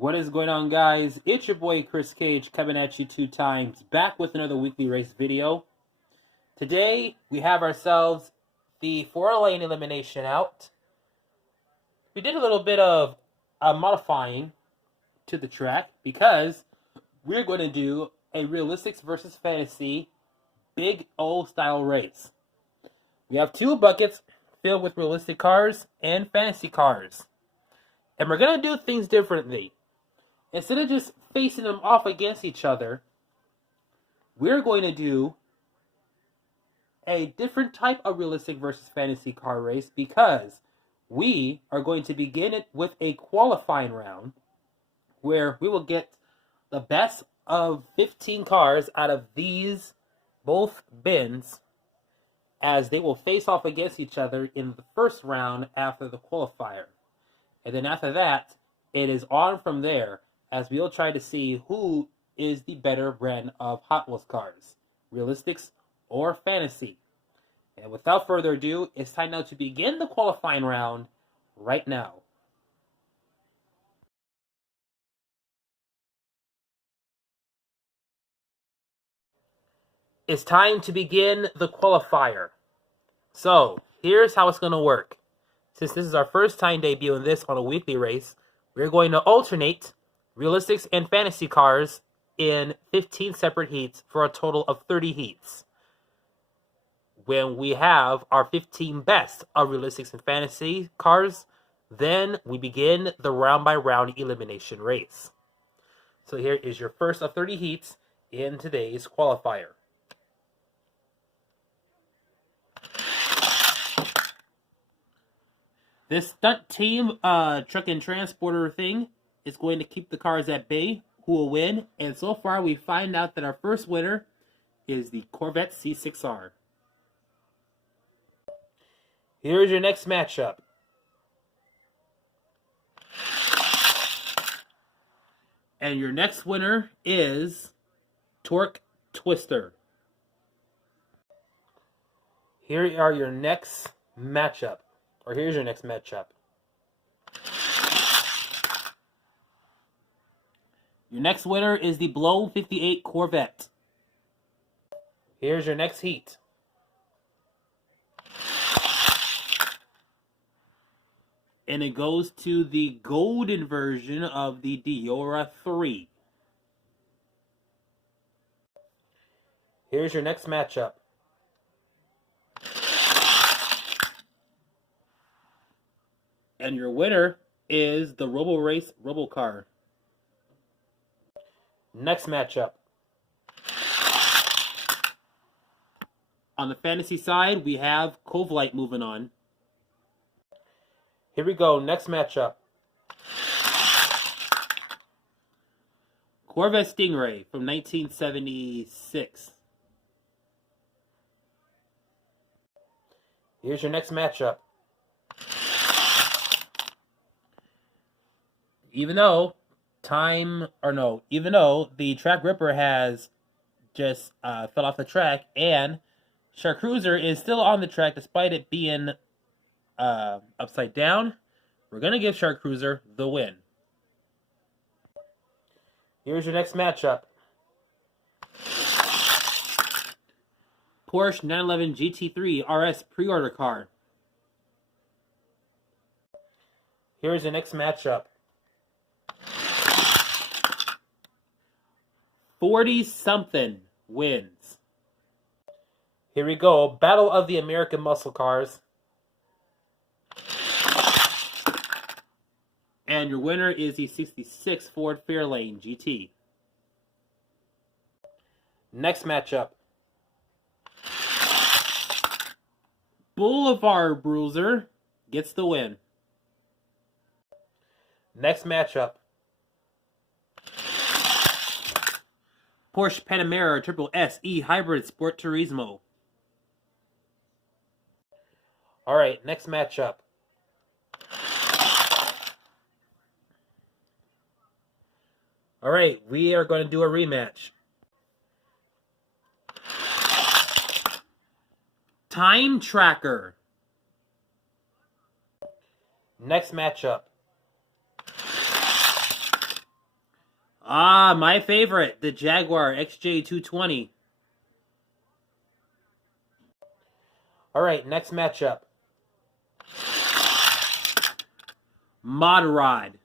What is going on, guys? It's your boy Chris Cage coming at you 2 times, back with another weekly race video. Today we have ourselves the 4-lane elimination out. We did a little bit of modifying to the track because we're going to do a Realistix versus Fantasy Big O style race. We have 2 buckets filled with realistic cars and fantasy cars. And we're going to do things differently. Instead of just facing them off against each other, we're going to do a different type of realistic versus fantasy car race because we are going to begin it with a qualifying round where we will get the best of 15 cars out of these both bins as they will face off against each other in the first round after the qualifier. And then after that, it is on from there as we'll try to see who is the better brand of Hot Wheels cars, Realistix or Fantasy. And without further ado, it's time now to begin the qualifying round right now. It's time to begin the qualifier. So, here's how it's going to work. Since this is our first time debuting this on a weekly race, we're going to alternate Realistix and Fantasy cars in 15 separate heats for a total of 30 heats. When we have our 15 best of Realistix and Fantasy cars, then we begin the round-by-round elimination race. So here is your first of 30 heats in today's qualifier. This stunt team truck and transporter thing is going to keep the cars at bay, who will win. And so far we find out that our first winner is the Corvette C6R. Here's your next matchup. And your next winner is Torque Twister. Here are your next matchup. Or here's your next matchup. Your next winner is the Blow 58 Corvette. Here's your next heat. And it goes to the golden version of the Diora 3. Here's your next matchup. And your winner is the Robo Race Robocar. Next matchup. On the fantasy side, we have Covelight moving on. Here we go, next matchup. Corvette Stingray from 1976. Here's your next matchup. Even though the Track Ripper has just fell off the track and Shark Cruiser is still on the track despite it being upside down, we're going to give Shark Cruiser the win. Here's your next matchup. Porsche 911 GT3 RS pre-order car. Here's your next matchup. 40-something wins. Here we go. Battle of the American Muscle Cars. And your winner is the 66 Ford Fairlane GT. Next matchup. Boulevard Bruiser gets the win. Next matchup. Porsche Panamera Triple SE Hybrid Sport Turismo. Alright, next matchup. Alright, we are going to do a rematch. Time Tracker. Next matchup. Ah, my favorite, the Jaguar XJ220. All right, next matchup. Mod Rod.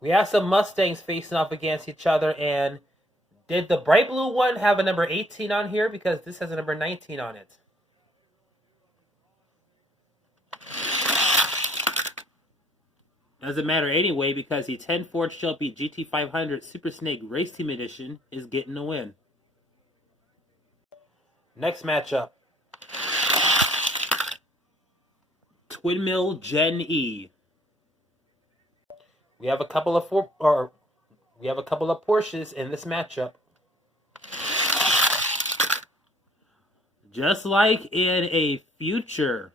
We have some Mustangs facing off against each other, and did the bright blue one have a number 18 on here? Because this has a number 19 on it. Doesn't matter anyway, because the 10 Ford Shelby GT500 Super Snake Race Team Edition is getting a win. Next matchup. Twin Mill Gen E. We have a couple of Porsches in this matchup. Just like in a future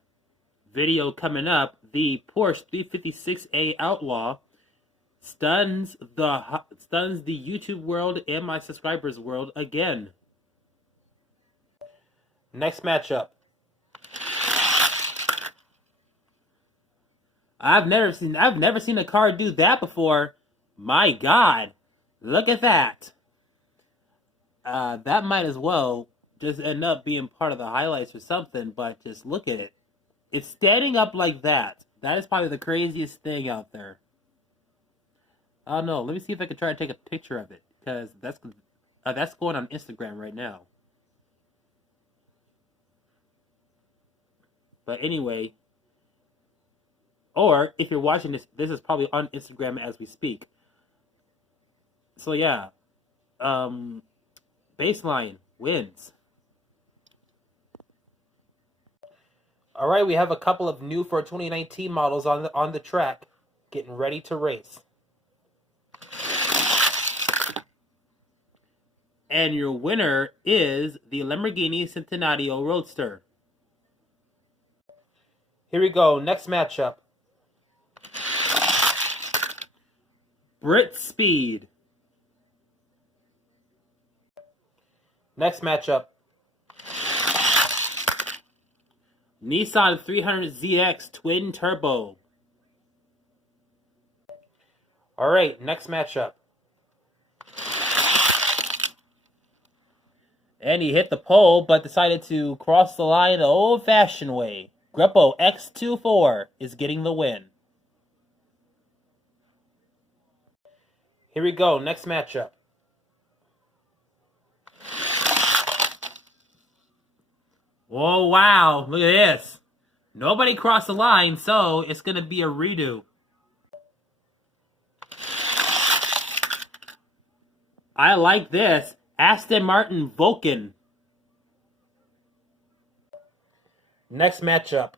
video coming up, the Porsche 356A Outlaw stuns the YouTube world and my subscribers world again. Next matchup. I've never seen a car do that before. My God, look at that. That might as well just end up being part of the highlights or something, but just look at it. It's standing up like that. That is probably the craziest thing out there. I don't know. Let me see if I can try to take a picture of it, because that's going on Instagram right now. But anyway, or if you're watching this, this is probably on Instagram as we speak. So yeah, Baseline wins. All right, we have a couple of new for 2019 models on the track, getting ready to race. And your winner is the Lamborghini Centenario Roadster. Here we go, next matchup. Brit Speed. Next matchup. Nissan 300ZX Twin Turbo. All right, next matchup. And he hit the pole, but decided to cross the line the old-fashioned way. Greppo X24 is getting the win. Here we go, next matchup. Oh, wow, look at this. Nobody crossed the line, so it's going to be a redo. I like this. Aston Martin Vulcan. Next matchup.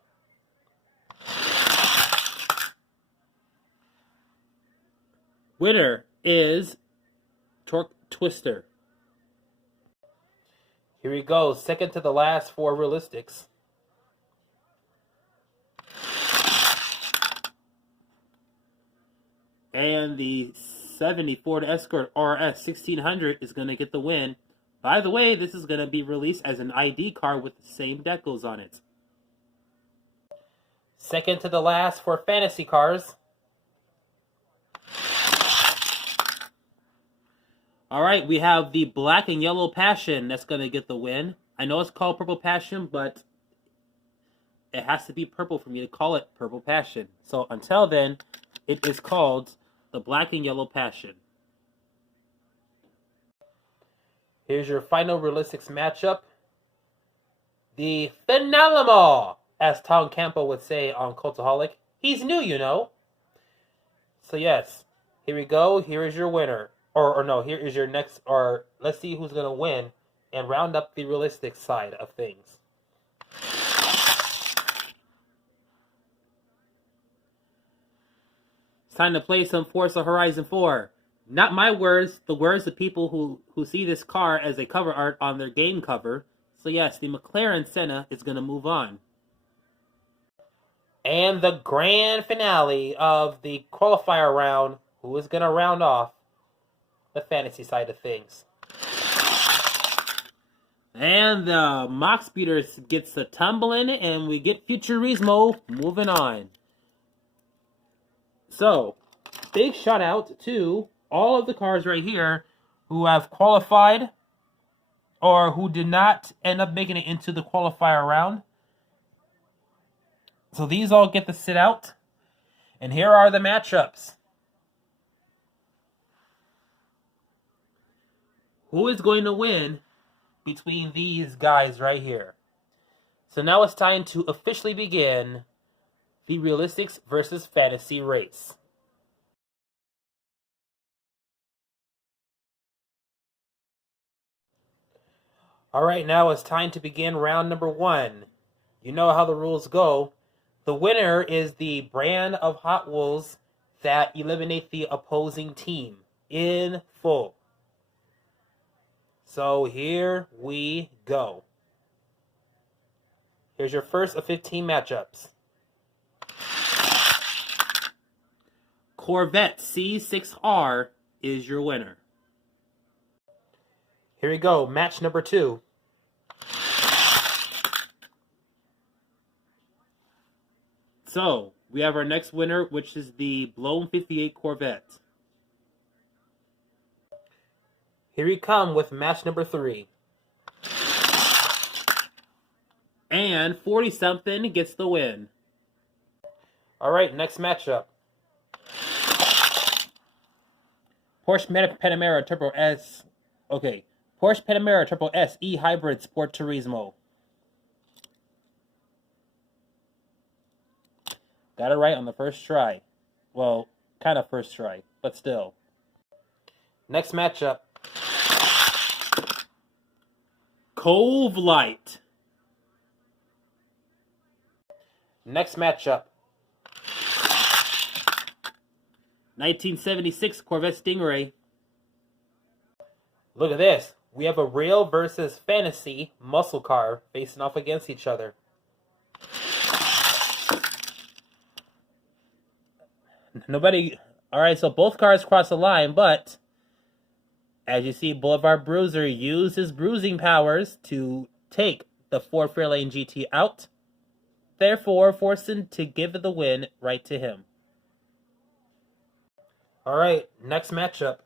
Winner is Torque Twister. Here we go, second to the last for Realistix. And the 70 Ford Escort RS 1600 is going to get the win. By the way, this is going to be released as an ID car with the same decals on it. Second to the last for fantasy cars. All right, we have the Black and Yellow Passion that's going to get the win. I know it's called Purple Passion, but it has to be purple for me to call it Purple Passion. So until then, it is called the Black and Yellow Passion. Here's your final Realistix matchup. The Finalamo, as Tom Campo would say on Cultaholic. He's new, you know. So yes, here we go. Here is your winner. Or no, here is your next, or let's see who's going to win and round up the Realistix side of things. It's time to play some Forza Horizon 4. Not my words, the words of people who see this car as a cover art on their game cover. So yes, the McLaren Senna is going to move on. And the grand finale of the qualifier round, who is going to round off the fantasy side of things. And the Mock Speeder gets the tumbling, and we get Futurismo moving on. So, big shout out to all of the cars right here who have qualified or who did not end up making it into the qualifier round. So these all get to sit out. And here are the matchups. Who is going to win between these guys right here? So now it's time to officially begin the Realistix versus Fantasy race. Alright, now it's time to begin round number 1. You know how the rules go. The winner is the brand of Hot Wheels that eliminate the opposing team in full. So here we go. Here's your first of 15 matchups. Corvette C6R is your winner. Here we go, match number 2. So, we have our next winner, which is the Blown 58 Corvette. Here we come with match number 3. And 40-something gets the win. Alright, next matchup. Porsche Panamera Turbo S. Okay. Porsche Panamera Turbo S E Hybrid Sport Turismo. Got it right on the first try. Well, kind of first try, but still. Next matchup. Cove Light. Next matchup. 1976 Corvette Stingray. Look at this. We have a real versus fantasy muscle car facing off against each other. Nobody... Alright, so both cars cross the line, but as you see, Boulevard Bruiser used his bruising powers to take the Ford Fairlane GT out, therefore forcing to give the win right to him. Alright, next matchup.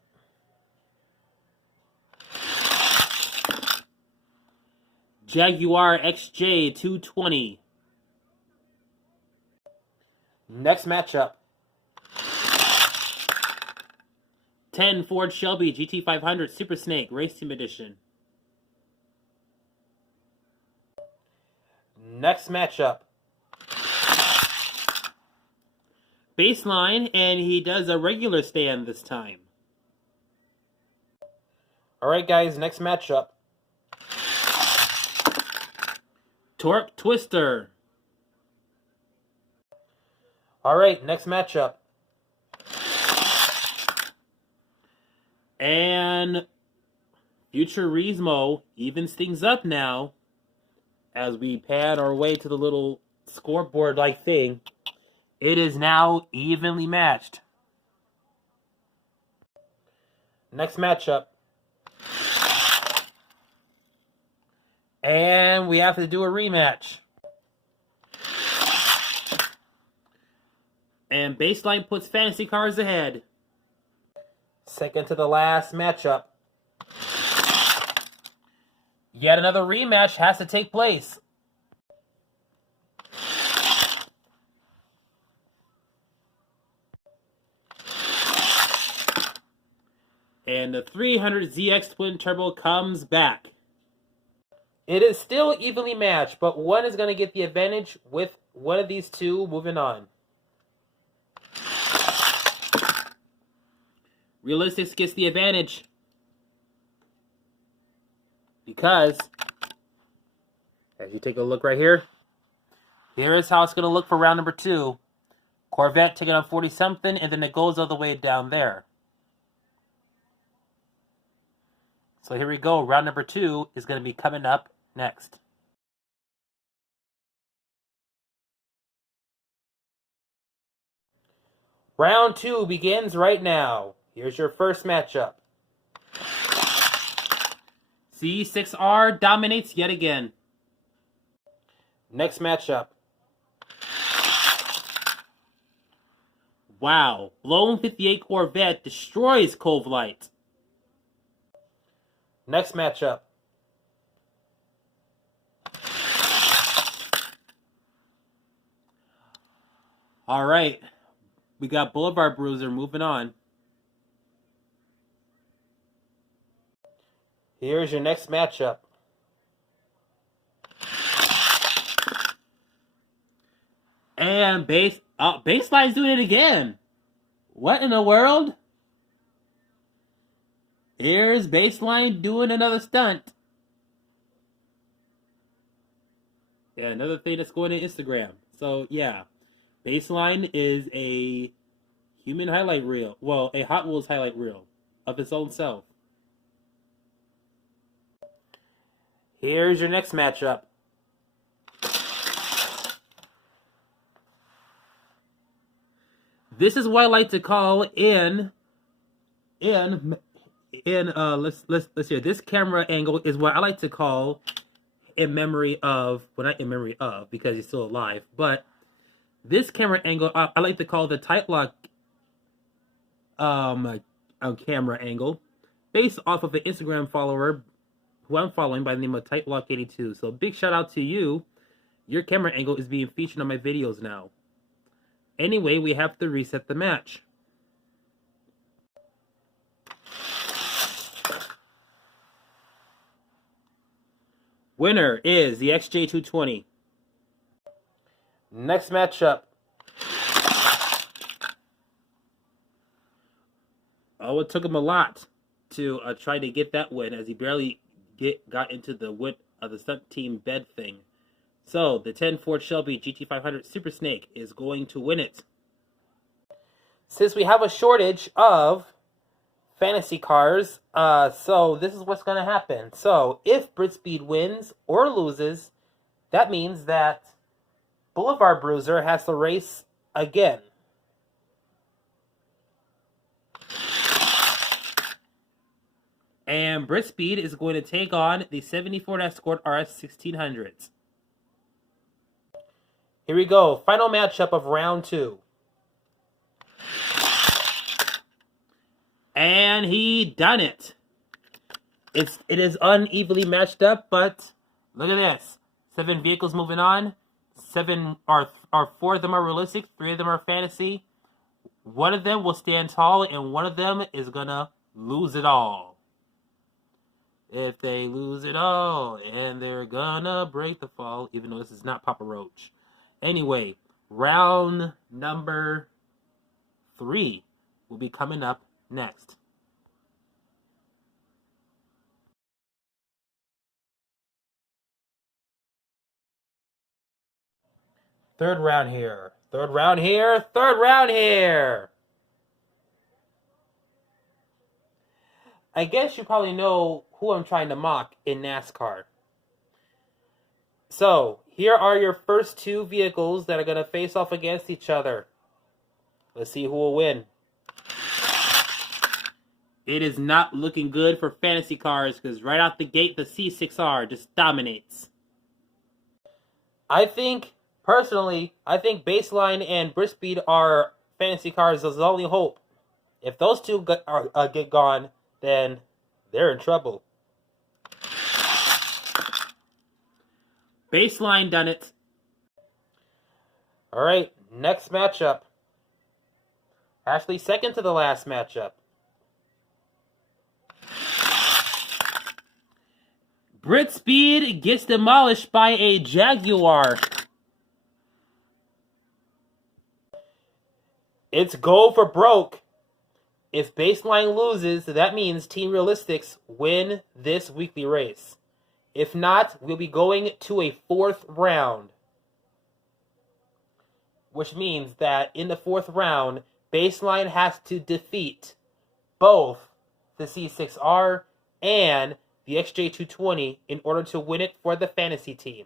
Jaguar XJ220. Next matchup. 10 Ford Shelby GT500 Super Snake Race Team Edition. Next matchup. Baseline, and he does a regular stand this time. Alright guys, next matchup. Torque Twister. Alright, next matchup. And Future Turismo evens things up now as we pan our way to the little scoreboard-like thing. It is now evenly matched. Next matchup. And we have to do a rematch. And Baseline puts fantasy cars ahead. Second to the last matchup. Yet another rematch has to take place. And the 300ZX Twin Turbo comes back. It is still evenly matched, but one is going to get the advantage with one of these two moving on. Realistix gets the advantage because, as you take a look right here, here is how it's going to look for round number 2. Corvette taking on 40-something, and then it goes all the way down there. So here we go. Round number 2 is going to be coming up next. Round 2 begins right now. Here's your first matchup. C6R dominates yet again. Next matchup. Wow. Blown 58 Corvette destroys Cove Light. Next matchup. All right. We got Boulevard Bruiser moving on. Here's your next matchup. And Baseline's doing it again. What in the world? Here's Baseline doing another stunt. Yeah, another thing that's going to Instagram. So, yeah. Baseline is a human highlight reel. Well, a Hot Wheels highlight reel of its own self. Here's your next matchup. This is what I like to call let's hear. This camera angle is what I like to call in memory of, well, not in memory of because he's still alive, but this camera angle I like to call the tight lock camera angle, based off of an Instagram follower who I'm following by the name of Tightlock82. So big shout out to you. Your camera angle is being featured on my videos now. Anyway, we have to reset the match. Winner is the XJ220. Next matchup. Oh, it took him a lot to try to get that win, as he barely got into the win of the stunt team bed thing. So, the 10 Ford Shelby GT500 Super Snake is going to win it. Since we have a shortage of fantasy cars, so this is what's going to happen. So, if Britspeed wins or loses, that means that Boulevard Bruiser has to race again. And Britspeed is going to take on the 74 Escort RS 1600s. Here we go. Final matchup of round 2. And he done it. It is unevenly matched up, but look at this. 7 vehicles moving on. 4 of them are realistic. 3 of them are fantasy. 1 of them will stand tall, and 1 of them is gonna lose it all. If they lose it all, and they're gonna break the fall, even though this is not Papa Roach. Anyway, round number 3 will be coming up next. Third round here. Third round here. Third round here. I guess you probably know who I'm trying to mock in NASCAR. So, here are your first 2 vehicles that are going to face off against each other. Let's see who will win. It is not looking good for fantasy cars because right out the gate, the C6R just dominates. Personally, I think Baseline and Britspeed are fantasy cars as the only hope. If those 2 get gone, then they're in trouble. Baseline done it. All right, next matchup. Actually, second to the last matchup. Britspeed gets demolished by a Jaguar. It's go for broke. If Baseline loses, that means Team Realistix win this weekly race. If not, we'll be going to a 4th round. Which means that in the 4th round, Baseline has to defeat both the C6R and the XJ220 in order to win it for the fantasy team.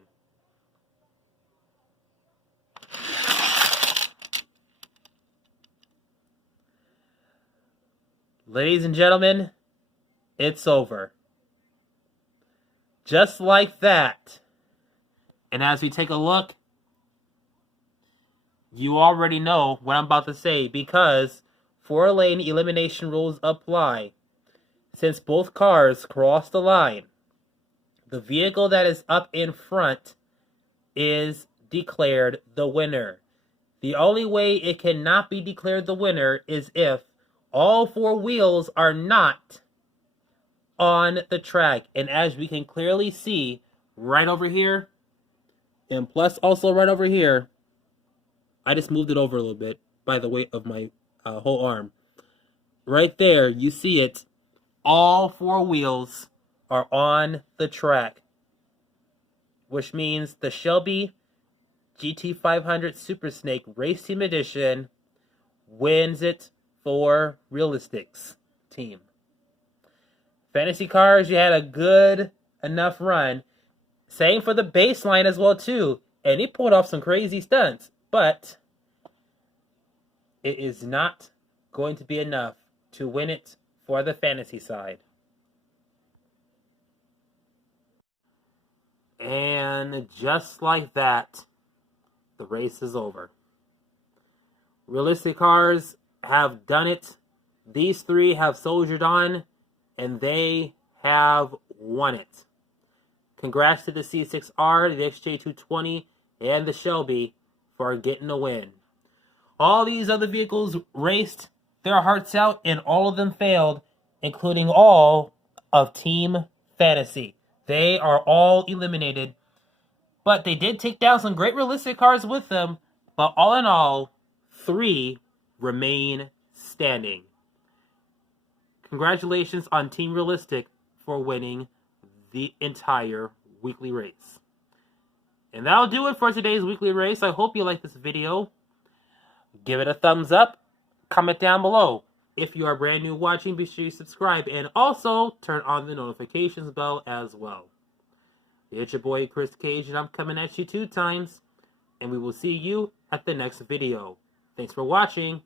Ladies and gentlemen, it's over. Just like that. And as we take a look you already know what I'm about to say, because 4-lane elimination rules apply. Since both cars cross the line, the vehicle that is up in front is declared the winner. The only way it cannot be declared the winner is if all 4 wheels are not on the track. And as we can clearly see right over here, and plus also right over here, I just moved it over a little bit by the weight of my whole arm. Right there, you see it. All 4 wheels are on the track, which means the Shelby GT500 Super Snake Race Team Edition wins it for Realistix team. Fantasy Cars, you had a good enough run. Same for the baseline as well too. And he pulled off some crazy stunts. But it is not going to be enough to win it for the fantasy side. And just like that, the race is over. Realistic Cars have done it. These 3 have soldiered on, and they have won it. Congrats to the C6R, the XJ220, and the Shelby for getting a win. All these other vehicles raced their hearts out, and all of them failed, including all of Team Fantasy. They are all eliminated, but they did take down some great realistic cars with them. But all in all, 3 remain standing. Congratulations on Team Realistic for winning the entire weekly race. And that'll do it for today's weekly race. I hope you liked this video. Give it a thumbs up. Comment down below. If you are brand new watching, be sure you subscribe. And also, turn on the notifications bell as well. It's your boy, Chris Cage, and I'm coming at you 2 times. And we will see you at the next video. Thanks for watching.